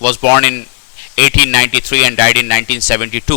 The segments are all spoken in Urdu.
was born in 1893 and died in 1972.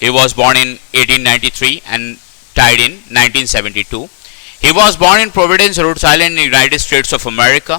He was born in 1893 and died in 1972. He was born in Providence, Rhode Island, United States of America.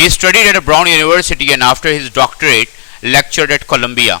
He studied at Brown University and after his doctorate lectured at Columbia,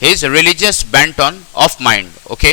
his religious bent on of mind, okay।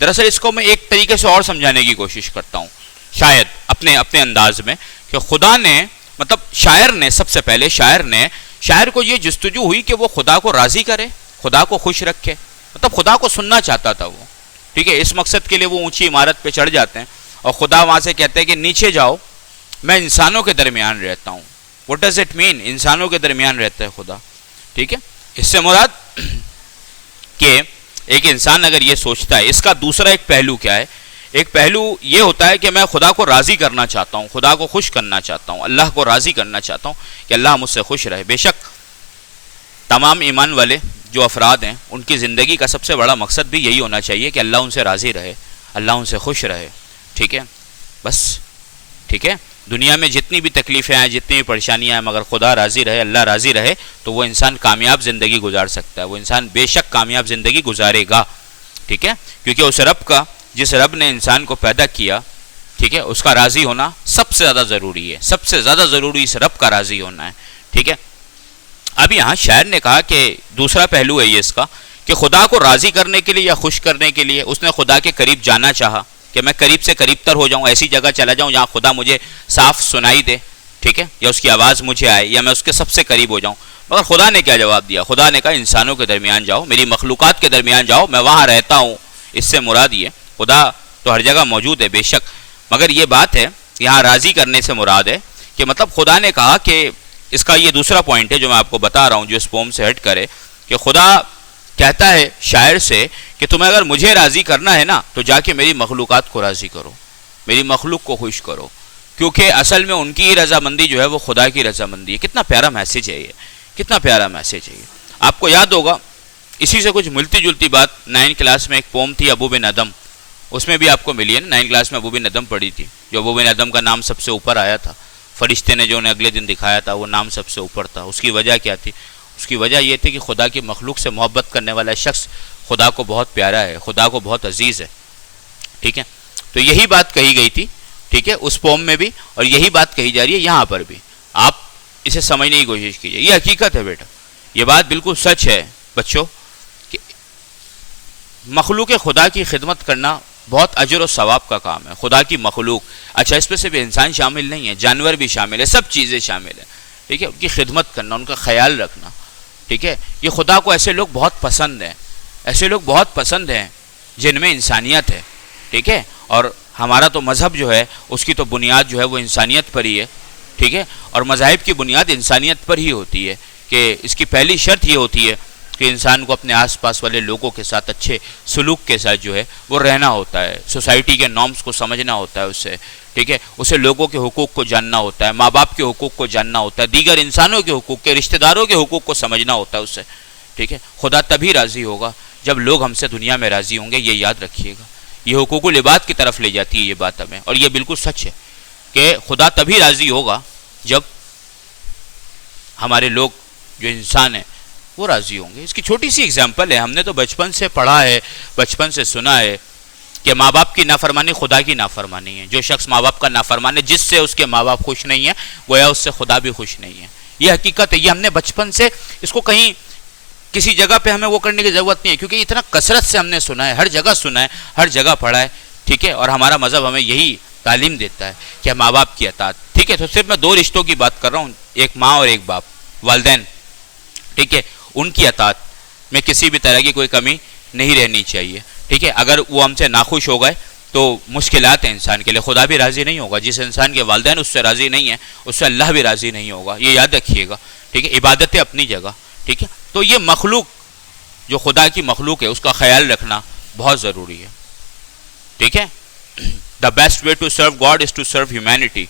دراصل اس کو میں ایک طریقے سے اور سمجھانے کی کوشش کرتا ہوں شاید اپنے انداز میں، کہ خدا نے مطلب شاعر نے، سب سے پہلے شاعر کو یہ جستجو ہوئی کہ وہ خدا کو راضی کرے، خدا کو خوش رکھے، مطلب خدا کو سننا چاہتا تھا وہ، ٹھیک ہے. اس مقصد کے لیے وہ اونچی عمارت پہ چڑھ جاتے ہیں اور خدا وہاں سے کہتے ہیں کہ نیچے جاؤ، میں انسانوں کے درمیان رہتا ہوں. What does it mean? انسانوں کے درمیان رہتا ہے خدا، ٹھیک ہے. اس سے مراد کہ ایک انسان اگر یہ سوچتا ہے، اس کا دوسرا ایک پہلو کیا ہے؟ ایک پہلو یہ ہوتا ہے کہ میں خدا کو راضی کرنا چاہتا ہوں، خدا کو خوش کرنا چاہتا ہوں، اللہ کو راضی کرنا چاہتا ہوں کہ اللہ مجھ سے خوش رہے. بے شک تمام ایمان والے جو افراد ہیں ان کی زندگی کا سب سے بڑا مقصد بھی یہی ہونا چاہیے کہ اللہ ان سے راضی رہے، اللہ ان سے خوش رہے، ٹھیک ہے. بس ٹھیک ہے، دنیا میں جتنی بھی تکلیفیں ہیں، جتنی بھی پریشانیاں ہیں، مگر خدا راضی رہے، اللہ راضی رہے تو وہ انسان کامیاب زندگی گزار سکتا ہے، وہ انسان بے شک کامیاب زندگی گزارے گا، ٹھیک ہے. کیونکہ اس رب کا، جس رب نے انسان کو پیدا کیا، ٹھیک ہے، اس کا راضی ہونا سب سے زیادہ ضروری ہے، سب سے زیادہ ضروری اس رب کا راضی ہونا ہے، ٹھیک ہے. اب یہاں شاعر نے کہا کہ دوسرا پہلو ہے یہ اس کا، کہ خدا کو راضی کرنے کے لیے یا خوش کرنے کے لیے اس نے خدا کے قریب جانا چاہا، کہ میں قریب سے قریب تر ہو جاؤں، ایسی جگہ چلا جاؤں جہاں خدا مجھے صاف سنائی دے، ٹھیک ہے، یا اس کی آواز مجھے آئے، یا میں اس کے سب سے قریب ہو جاؤں. مگر خدا نے کیا جواب دیا؟ خدا نے کہا انسانوں کے درمیان جاؤ، میری مخلوقات کے درمیان جاؤ، میں وہاں رہتا ہوں. اس سے مراد یہ، خدا تو ہر جگہ موجود ہے بے شک، مگر یہ بات ہے یہاں راضی کرنے سے مراد ہے کہ مطلب خدا نے کہا کہ اس کا یہ دوسرا پوائنٹ ہے جو میں آپ کو بتا رہا ہوں، جو اس پوم سے ہٹ کرے، کہ خدا کہتا ہے شاعر سے کہ تمہیں اگر مجھے راضی کرنا ہے نا تو جا کے میری مخلوقات کو راضی کرو، میری مخلوق کو خوش کرو، کیونکہ اصل میں ان کی ہی رضامندی جو ہے وہ خدا کی رضامندی ہے. کتنا پیارا میسیج ہے یہ، کتنا پیارا میسیج ہے یہ. آپ کو یاد ہوگا اسی سے کچھ ملتی جلتی بات 9 کلاس میں ایک پوم تھی ابو بن ادم، اس میں بھی آپ کو ملی ہے نا، 9 کلاس میں ابو بن ادم پڑھی تھی، جو ابو بن ادم کا نام سب سے اوپر آیا تھا، فرشتے نے جو انہیں اگلے دن دکھایا تھا وہ نام سب سے اوپر تھا. اس کی وجہ کیا تھی؟ اس کی وجہ یہ تھی کہ خدا کی مخلوق سے محبت کرنے والا شخص خدا کو بہت پیارا ہے، خدا کو بہت عزیز ہے، ٹھیک ہے. تو یہی بات کہی گئی تھی، ٹھیک ہے، اس پوم میں بھی، اور یہی بات کہی جا رہی ہے یہاں پر بھی. آپ اسے سمجھنے کی کوشش کیجئے، یہ حقیقت ہے بیٹا، یہ بات بالکل سچ ہے بچوں، کہ مخلوق خدا کی خدمت کرنا بہت اجر و ثواب کا کام ہے. خدا کی مخلوق، اچھا اس میں صرف انسان شامل نہیں ہے، جانور بھی شامل ہے، سب چیزیں شامل ہیں، ٹھیک ہے. ان کی خدمت کرنا، ان کا خیال رکھنا، ٹھیک ہے. یہ خدا کو ایسے لوگ بہت پسند ہیں، ایسے لوگ بہت پسند ہیں جن میں انسانیت ہے، ٹھیک ہے. اور ہمارا تو مذہب جو ہے اس کی تو بنیاد جو ہے وہ انسانیت پر ہی ہے، ٹھیک ہے. اور مذاہب کی بنیاد انسانیت پر ہی ہوتی ہے، کہ اس کی پہلی شرط یہ ہوتی ہے کہ انسان کو اپنے آس پاس والے لوگوں کے ساتھ اچھے سلوک کے ساتھ جو ہے وہ رہنا ہوتا ہے، سوسائٹی کے نارمز کو سمجھنا ہوتا ہے اسے، ٹھیک ہے. اسے لوگوں کے حقوق کو جاننا ہوتا ہے، ماں باپ کے حقوق کو جاننا ہوتا ہے، دیگر انسانوں کے حقوق کے، رشتہ داروں کے حقوق کو سمجھنا ہوتا ہے اسے، ٹھیک ہے. خدا تبھی راضی ہوگا جب لوگ ہم سے دنیا میں راضی ہوں گے، یہ یاد رکھیے گا. یہ حقوق العباد کی طرف لے جاتی ہے یہ بات ہمیں، اور یہ بالکل سچ ہے کہ خدا تبھی راضی ہوگا جب ہمارے لوگ جو انسان ہیں وہ راضی ہوں گے. اس کی چھوٹی سی اگزامپل ہے، ہم نے تو بچپن سے پڑھا ہے، بچپن سے سنا ہے کہ ماں باپ کی نافرمانی خدا کی نافرمانی ہے. جو شخص ماں باپ کا نافرمان ہے، جس سے اس کے ماں باپ خوش نہیں ہیں، گویا اس سے خدا بھی خوش نہیں ہے. یہ حقیقت ہے، یہ ہم نے بچپن سے، اس کو کہیں کسی جگہ پہ ہمیں وہ کرنے کی ضرورت نہیں ہے، کیونکہ اتنا کثرت سے ہم نے سنا ہے، ہر جگہ سنا ہے، ہر جگہ پڑھا ہے، ٹھیک ہے. اور ہمارا مذہب ہمیں یہی تعلیم دیتا ہے کہ ماں باپ کی اطاعت، ٹھیک ہے. تو صرف میں 2 رشتوں کی بات کر رہا ہوں، ایک ماں اور ایک باپ، والدین، ٹھیک ہے. ان کی اطاعت میں کسی بھی طرح کی کوئی کمی نہیں رہنی چاہیے، ٹھیک ہے. اگر وہ ہم سے ناخوش ہو گئے تو مشکلات ہیں انسان کے لیے، خدا بھی راضی نہیں ہوگا. جس انسان کے والدین اس سے راضی نہیں ہیں، اس سے اللہ بھی راضی نہیں ہوگا، یہ یاد رکھیے گا، ٹھیک ہے. عبادتیں اپنی جگہ، ٹھیک ہے. تو یہ مخلوق جو خدا کی مخلوق ہے اس کا خیال رکھنا بہت ضروری ہے، ٹھیک ہے. The best way to serve God is to serve humanity,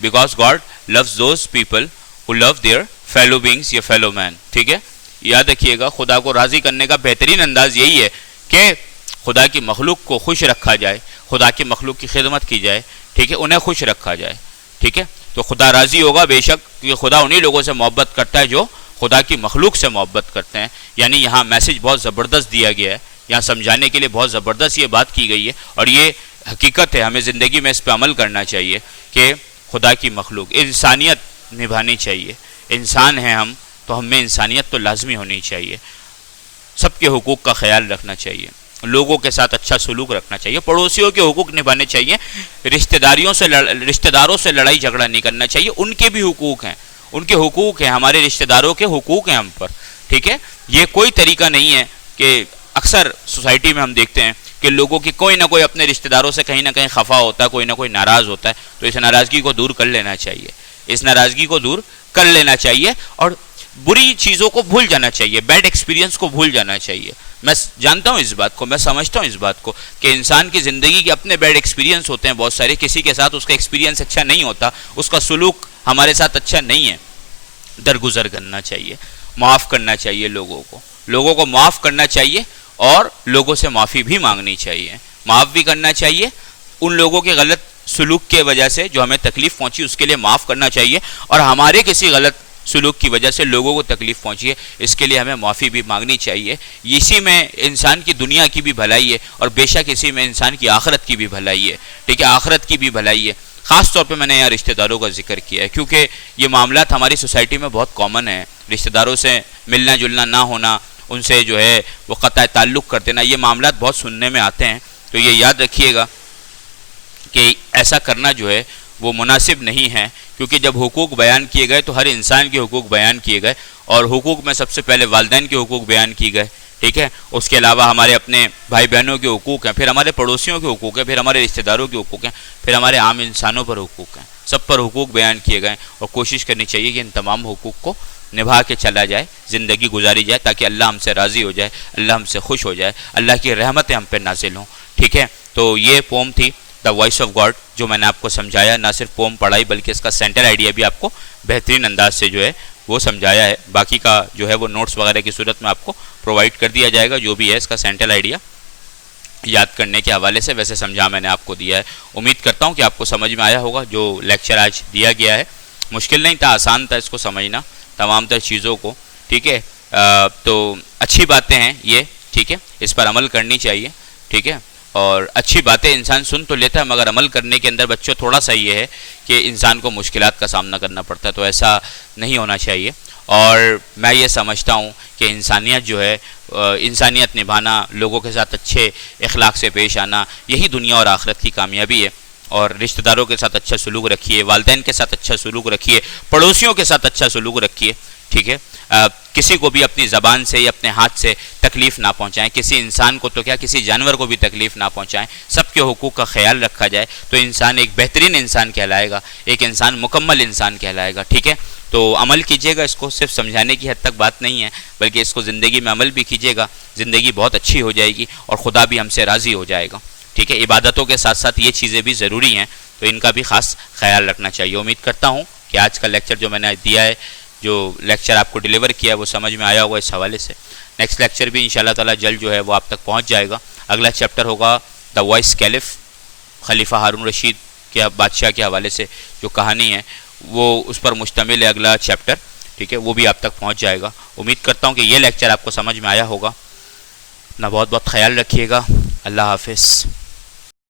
because God loves those people who love their fellow beings یا fellow man, ٹھیک ہے. یاد رکھیے گا خدا کو راضی کرنے کا بہترین انداز یہی ہے کہ خدا کی مخلوق کو خوش رکھا جائے، خدا کی مخلوق کی خدمت کی جائے، ٹھیک ہے، انہیں خوش رکھا جائے، ٹھیک ہے. تو خدا راضی ہوگا بے شک، کیونکہ خدا انہی لوگوں سے محبت کرتا ہے جو خدا کی مخلوق سے محبت کرتے ہیں. یعنی یہاں میسیج بہت زبردست دیا گیا ہے، یہاں سمجھانے کے لیے بہت زبردست یہ بات کی گئی ہے، اور یہ حقیقت ہے، ہمیں زندگی میں اس پہ عمل کرنا چاہیے کہ خدا کی مخلوق، انسانیت نبھانی چاہیے. انسان ہیں ہم تو ہم میں انسانیت تو لازمی ہونی چاہیے، سب کے حقوق کا خیال رکھنا چاہیے. لوگوں کے ساتھ اچھا سلوک رکھنا چاہیے، پڑوسیوں کے حقوق نبھانے چاہیے، رشتہ داروں سے لڑائی جھگڑا نہیں کرنا چاہیے، ان کے بھی حقوق ہیں، ان کے حقوق ہیں، ہمارے رشتہ داروں کے حقوق ہیں ہم پر، ٹھیک ہے۔ یہ کوئی طریقہ نہیں ہے کہ اکثر سوسائٹی میں ہم دیکھتے ہیں کہ لوگوں کی کوئی نہ کوئی اپنے رشتہ داروں سے کہیں نہ کہیں خفا ہوتا ہے، کوئی نہ کوئی ناراض ہوتا ہے، تو اس ناراضگی کو دور کر لینا چاہیے، اس ناراضگی کو دور کر لینا چاہیے اور بری چیزوں کو بھول جانا چاہیے، بیڈ ایکسپیرینس کو بھول جانا چاہیے۔ میں جانتا ہوں اس بات کو، میں سمجھتا ہوں اس بات کو کہ انسان کی زندگی کے اپنے بیڈ ایکسپیرینس ہوتے ہیں بہت سارے، کسی کے ساتھ اس کا ایکسپیرینس اچھا نہیں ہوتا، اس کا سلوک ہمارے ساتھ اچھا نہیں ہے، درگزر کرنا چاہیے، معاف کرنا چاہیے، لوگوں کو معاف کرنا چاہیے اور لوگوں سے معافی بھی مانگنی چاہیے، معاف بھی کرنا چاہیے، ان لوگوں کے غلط سلوک کے وجہ سے جو ہمیں تکلیف پہنچی اس کے لیے معاف کرنا چاہیے، اور ہمارے کسی غلط سلوک کی وجہ سے لوگوں کو تکلیف پہنچی ہے اس کے لیے ہمیں معافی بھی مانگنی چاہیے۔ اسی میں انسان کی دنیا کی بھی بھلائی ہے اور بے شک اسی میں انسان کی آخرت کی بھی بھلائی ہے، ٹھیک ہے، آخرت کی بھی بھلائی ہے۔ خاص طور پہ میں نے یہاں رشتہ داروں کا ذکر کیا ہے کیونکہ یہ معاملات ہماری سوسائٹی میں بہت کامن ہیں، رشتہ داروں سے ملنا جلنا نہ ہونا، ان سے جو ہے وہ قطع تعلق کر دینا، یہ معاملات بہت سننے میں آتے ہیں، تو یہ یاد رکھیے گا کہ ایسا کرنا جو ہے وہ مناسب نہیں ہے، کیونکہ جب حقوق بیان کیے گئے تو ہر انسان کے حقوق بیان کیے گئے، اور حقوق میں سب سے پہلے والدین کے حقوق بیان کیے گئے، ٹھیک ہے، اس کے علاوہ ہمارے اپنے بھائی بہنوں کے حقوق ہیں، پھر ہمارے پڑوسیوں کے حقوق ہیں، پھر ہمارے رشتہ داروں کے حقوق ہیں، پھر ہمارے عام انسانوں پر حقوق ہیں، سب پر حقوق بیان کیے گئے، اور کوشش کرنی چاہیے کہ ان تمام حقوق کو نبھا کے چلا جائے، زندگی گزاری جائے، تاکہ اللہ ہم سے راضی ہو جائے، اللہ ہم سے خوش ہو جائے، اللہ کی رحمتیں ہم پہ نازل ہوں، ٹھیک ہے۔ تو یہ پوم تھی دا وائس آف گاڈ، جو میں نے آپ کو سمجھایا، نہ صرف پوم پڑھائی بلکہ اس کا سینٹر آئیڈیا بھی آپ کو بہترین انداز سے جو ہے وہ سمجھایا ہے، باقی کا جو ہے وہ نوٹس وغیرہ کی صورت میں آپ کو پرووائڈ کر دیا جائے گا، جو بھی ہے اس کا سینٹر آئیڈیا یاد کرنے کے حوالے سے ویسے سمجھا میں نے آپ کو دیا ہے۔ امید کرتا ہوں کہ آپ کو سمجھ میں آیا ہوگا، جو لیکچر آج دیا گیا ہے مشکل نہیں تھا، آسان تھا اس کو سمجھنا، تمام تر چیزوں کو، ٹھیک ہے، تو اچھی باتیں ہیں یہ، ٹھیک ہے، اس پر عمل کرنی چاہیے، ٹھیک ہے، اور اچھی باتیں انسان سن تو لیتا ہے مگر عمل کرنے کے اندر بچوں تھوڑا سا یہ ہے کہ انسان کو مشکلات کا سامنا کرنا پڑتا ہے، تو ایسا نہیں ہونا چاہیے، اور میں یہ سمجھتا ہوں کہ انسانیت جو ہے، انسانیت نبھانا، لوگوں کے ساتھ اچھے اخلاق سے پیش آنا، یہی دنیا اور آخرت کی کامیابی ہے، اور رشتہ داروں کے ساتھ اچھا سلوک رکھیے، والدین کے ساتھ اچھا سلوک رکھیے، پڑوسیوں کے ساتھ اچھا سلوک رکھیے، ٹھیک ہے، کسی کو بھی اپنی زبان سے یا اپنے ہاتھ سے تکلیف نہ پہنچائیں، کسی انسان کو تو کیا کسی جانور کو بھی تکلیف نہ پہنچائیں، سب کے حقوق کا خیال رکھا جائے تو انسان ایک بہترین انسان کہلائے گا، ایک انسان مکمل انسان کہلائے گا، ٹھیک ہے۔ تو عمل کیجیے گا، اس کو صرف سمجھانے کی حد تک بات نہیں ہے بلکہ اس کو زندگی میں عمل بھی کیجیے گا، زندگی بہت اچھی ہو جائے گی اور خدا بھی ہم سے راضی ہو جائے گا، ٹھیک ہے۔ عبادتوں کے ساتھ ساتھ یہ چیزیں بھی ضروری ہیں، تو ان کا بھی خاص خیال رکھنا چاہیے۔ امید کرتا ہوں کہ آج کا لیکچر جو میں نے دیا ہے، جو لیکچر آپ کو ڈیلیور کیا ہے، وہ سمجھ میں آیا ہوگا اس حوالے سے۔ نیکسٹ لیکچر بھی انشاءاللہ تعالیٰ جلد جو ہے وہ آپ تک پہنچ جائے گا۔ اگلا چیپٹر ہوگا دا وائس کیلف، خلیفہ ہارون رشید کے بادشاہ کے حوالے سے جو کہانی ہے وہ اس پر مشتمل ہے، اگلا چیپٹر، ٹھیک ہے، وہ بھی آپ تک پہنچ جائے گا۔ امید کرتا ہوں کہ یہ لیکچر آپ کو سمجھ میں آیا ہوگا۔ اپنا بہت بہت خیال رکھیے گا۔ اللہ حافظ۔